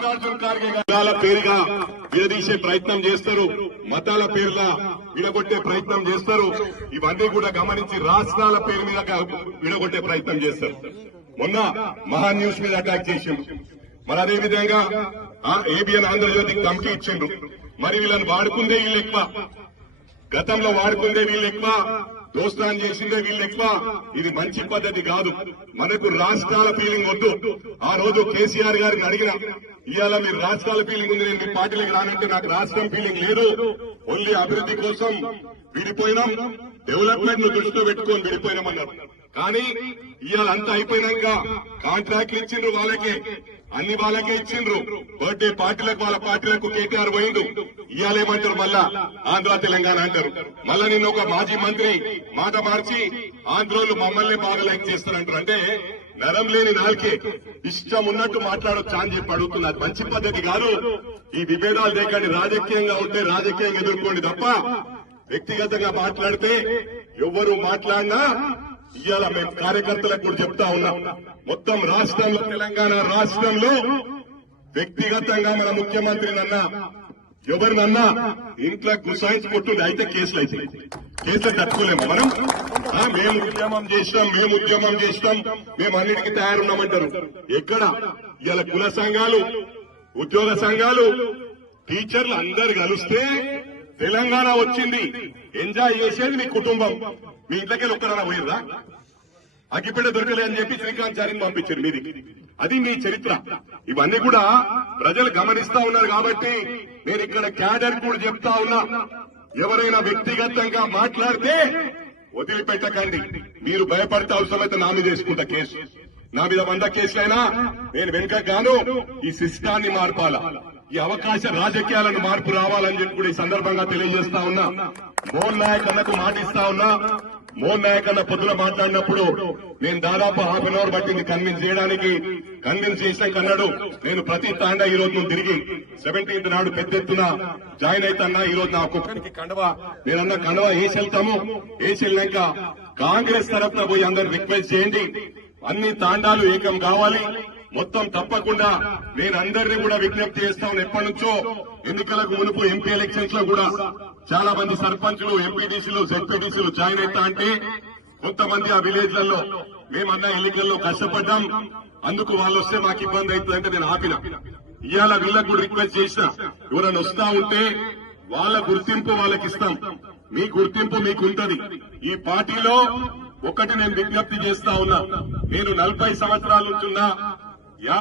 మల్లికార్జున ఖార్గే గారి. పేరుగా విడదీసే ప్రయత్నం చేస్తారు. మతాల పేర్ల విడగొట్టే ప్రయత్నం చేస్తారు. ఇవన్నీ కూడా గమనించి రాష్ట్రాల పేరు మీద విడగొట్టే ప్రయత్నం చేస్తారు. మొన్న మహా న్యూస్ మీద అటాక్ చేసిండు. మరి అదే విధంగా ఏబిఎన్ ఆంధ్రజ్యోతి కమిటీ ఇచ్చిండ్రు మరి వీళ్ళని వాడుకుందే వీళ్ళు ఎక్కువ. గతంలో వాడుకుందే వీళ్ళు ఎక్కువ. దోస్తాన్ చేసిందే వీళ్ళు ఎక్కువ. ఇది మంచి పద్ధతి కాదు. మనకు రాష్ట్రాల ఫీలింగ్ వద్దు. ఆ రోజు కేసీఆర్ గారిని అడిగిన ఇవాళ మీరు రాష్ట్రాల ఫీలింగ్ ఉంది నేను మీ పార్టీలకు రానంటే నాకు రాష్ట్రం ఫీలింగ్ లేదు. ఓన్లీ అభివృద్ధి కోసం విడిపోయినాం. డెవలప్మెంట్ను దృష్టిలో పెట్టుకొని విడిపోయినామన్నారు. కానీ ఇవాళ అంతా అయిపోయినాక కాంట్రాక్ట్లు ఇచ్చిండ్రు వాళ్ళకే. అన్ని వాళ్ళకే ఇచ్చిండ్రు. బర్త్డే పార్టీలకు వాళ్ళ పార్టీలకు కేటీఆర్ పోయిండు. ఇవాళ మళ్ళా? ఆంధ్ర తెలంగాణ అంటారు. మళ్ళా నిన్న ఒక మాజీ మంత్రి మాట మార్చి ఆంధ్రోలు మమ్మల్ని బాగా లైక్ చేస్తారంటారు. అంటే నరం లేని నాలుకే. ఇష్టం ఉన్నట్టు మాట్లాడొచ్చు అని చెప్పి అడుగుతున్నా. మంచి పద్ధతి కాదు. ఈ విభేదాలు దేకండి రాజకీయంగా ఉంటే రాజకీయంగా ఎదుర్కోండి తప్ప వ్యక్తిగతంగా మాట్లాడితే ఎవరు మాట్లాడినా ఇవాళ మేము కార్యకర్తలకు కూడా చెప్తా ఉన్నాం. మొత్తం రాష్ట్రంలో తెలంగాణ రాష్ట్రంలో వ్యక్తిగతంగా మన ముఖ్యమంత్రినన్నా ఎవరినన్నా ఇంట్లో గుసాయించుకుంటుంది అయితే కేసులు అయితే. కేసులు తట్టుకోలేము మనం. మేము ఉద్యమం చేసినాం మేము ఉద్యమం చేసినాం మేము అన్నిటికీ తయారున్నామంటారు. ఎక్కడ? ఇవాళ కుల సంఘాలు ఉద్యోగ సంఘాలు టీచర్లు అందరు కలిస్తే తెలంగాణ వచ్చింది. ఎంజాయ్ చేసేది మీ కుటుంబం. మీ ఇంట్లోకి ఒక్కరైనా పోయిర్రా? అగ్గిపెట్ట దొరకలే అని చెప్పి శ్రీకాంత్ చారిని పంపించారు మీది అది మీ చరిత్ర. ఇవన్నీ కూడా ప్రజలు గమనిస్తా ఉన్నారు కాబట్టి నేను ఇక్కడ క్యాడర్ కూడా చెప్తా ఉన్నా. ఎవరైనా వ్యక్తిగతంగా మాట్లాడితే వదిలిపెట్టకండి. మీరు భయపడితే అవసరమైతే నా మీద వేసుకుంటా కేసు. నా మీద వంద కేసులైనా నేను వెనుక గాను ఈ సిస్టాన్ని మార్పాలా? ఈ అవకాశ రాజకీయాలను మార్పు రావాలని చెప్పి కూడా ఈ సందర్భంగా తెలియజేస్తా ఉన్నా. మోహన్ నాయక్ అన్నకు మాటిస్తా ఉన్నా. మోహన్ నాయక్ అన్న పొద్దున మాట్లాడినప్పుడు నేను దాదాపు హాఫ్ అన్ అవర్ పట్టింది కన్విన్స్ చేయడానికి. కన్విన్స్ చేసే అన్నాడు నేను ప్రతి తాండా ఈ రోజు నువ్వు తిరిగి సెవెంటీన్త్ నాడు పెద్ద ఎత్తున జాయిన్ అవుతాన్నా ఈ రోజు నా ఒక్కొక్కరికి కండవ. నేనన్న కండవ వేసి వెళ్తాము వేసి వెళ్ళాక కాంగ్రెస్ తరఫున పోయి అందరు రిక్వెస్ట్ చేయండి. అన్ని తాండాలు ఏకం కావాలి. మొత్తం తప్పకుండా నేను అందరినీ కూడా విజ్ఞప్తి చేస్తాను ఎప్పటి నుంచో. ఎన్నికలకు మునుపు ఎంపీ ఎలక్షన్స్లో కూడా చాలా మంది సర్పంచ్లు ఎంపీటీసీలు జెడ్పీటీసీలు జాయిన్ అవుతా అంటే కొంతమంది ఆ విలేజ్లలో మేమన్నా ఎన్నికల్లో కష్టపడ్డాం. అందుకు వాళ్ళు వస్తే మాకు ఇబ్బంది అవుతుందంటే నేను ఆపిన. ఇవాళ వీళ్ళకు కూడా రిక్వెస్ట్ చేసిన. ఎవరైనా వస్తా ఉంటే వాళ్ళ గుర్తింపు వాళ్ళకి ఇస్తాం. మీ గుర్తింపు మీకుంటది ఈ పార్టీలో ఒకటి నేను విజ్ఞప్తి చేస్తా ఉన్నా. నేను నలభై సంవత్సరాల నుంచి ఉన్నా.